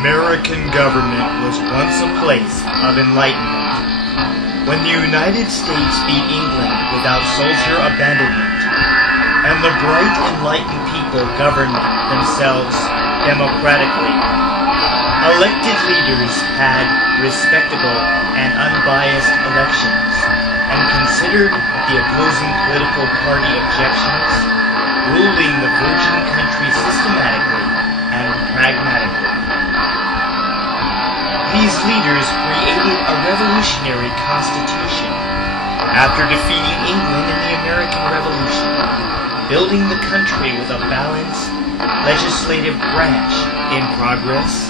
American government was once a place of enlightenment. When the United States beat England without soldier abandonment, and the bright enlightened people governed themselves democratically, elected leaders had respectable and unbiased elections, and considered the opposing political party objections, ruling the virgin country systematically and pragmatically. These leaders created a revolutionary constitution after defeating England in the American Revolution, building the country with a balanced legislative branch in progress.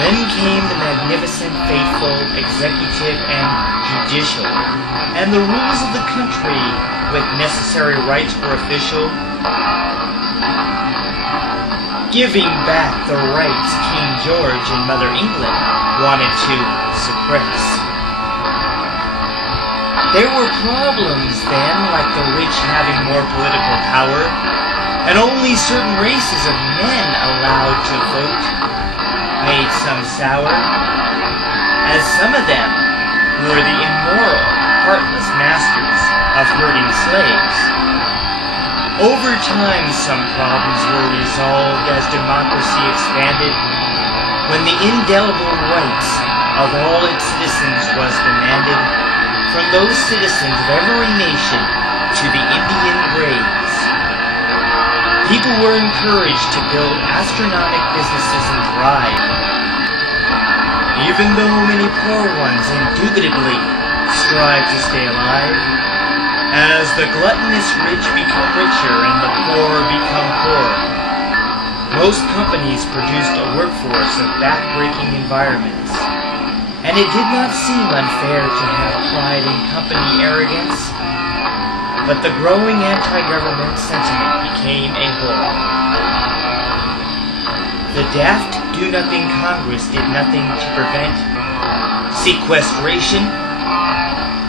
Then came the magnificent, faithful executive and judicial, and the rules of the country with necessary rights for official, giving back the rights King George and Mother England wanted to suppress. There were problems then, like the rich having more political power, and only certain races of men allowed to vote, made some sour, as some of them were the immoral, heartless masters of herding slaves. Over time, some problems were resolved as democracy expanded, when the indelible rights of all its citizens was demanded, from those citizens of every nation to the Indian braves. People were encouraged to build astronomic businesses and thrive, even though many poor ones indubitably strive to stay alive. As the gluttonous rich become richer and the poor become poorer, most companies produced a workforce of back-breaking environments, and it did not seem unfair to have pride in company arrogance, but the growing anti-government sentiment became a whole. The daft do-nothing Congress did nothing to prevent sequestration,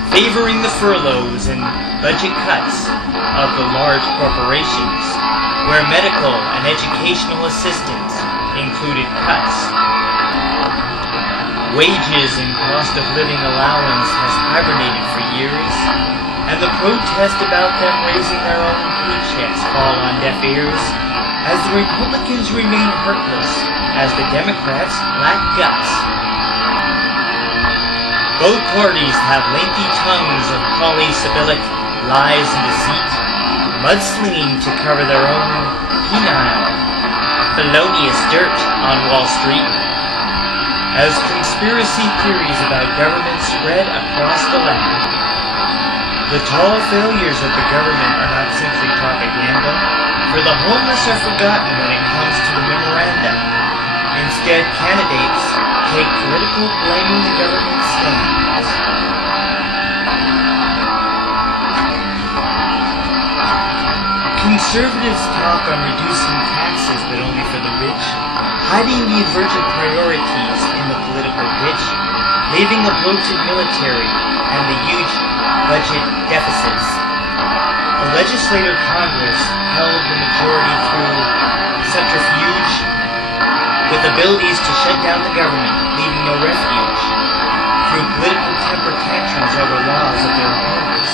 favoring the furloughs and budget cuts of the large corporations, where medical and educational assistance included cuts. Wages and cost of living allowance has hibernated for years, and the protest about them raising their own paychecks fall on deaf ears, as the Republicans remain heartless, as the Democrats lack guts. Both parties have lengthy tongues of polysyllabic lies and deceit, mudslinging to cover their own penile, felonious dirt on Wall Street. As conspiracy theories about government spread across the land, the tall failures of the government are not simply propaganda, for the homeless are forgotten when it comes to the memoranda. Instead, candidates take political blaming the government stands. Conservatives talk on reducing taxes, but only for the rich, hiding the emergent priorities in the political ditch, leaving a bloated military and the huge budget deficits. The legislative Congress held the majority through subterfuge, with abilities to shut down the government, leaving no refuge, through political temper tantrums over laws of their opponents.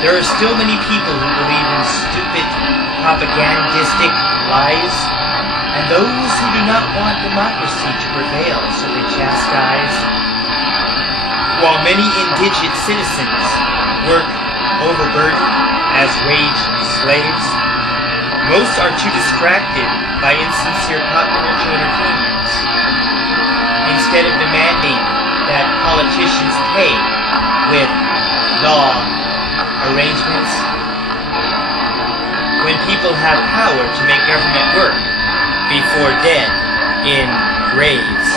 There are still many people who believe in stupid, propagandistic lies, and those who do not want democracy to prevail, so they chastise. While many indigent citizens work overburdened as wage slaves, most are too distracted by insincere popular entertainments. Instead of demanding that politicians pay with law arrangements, when people have power to make government work before dead in graves.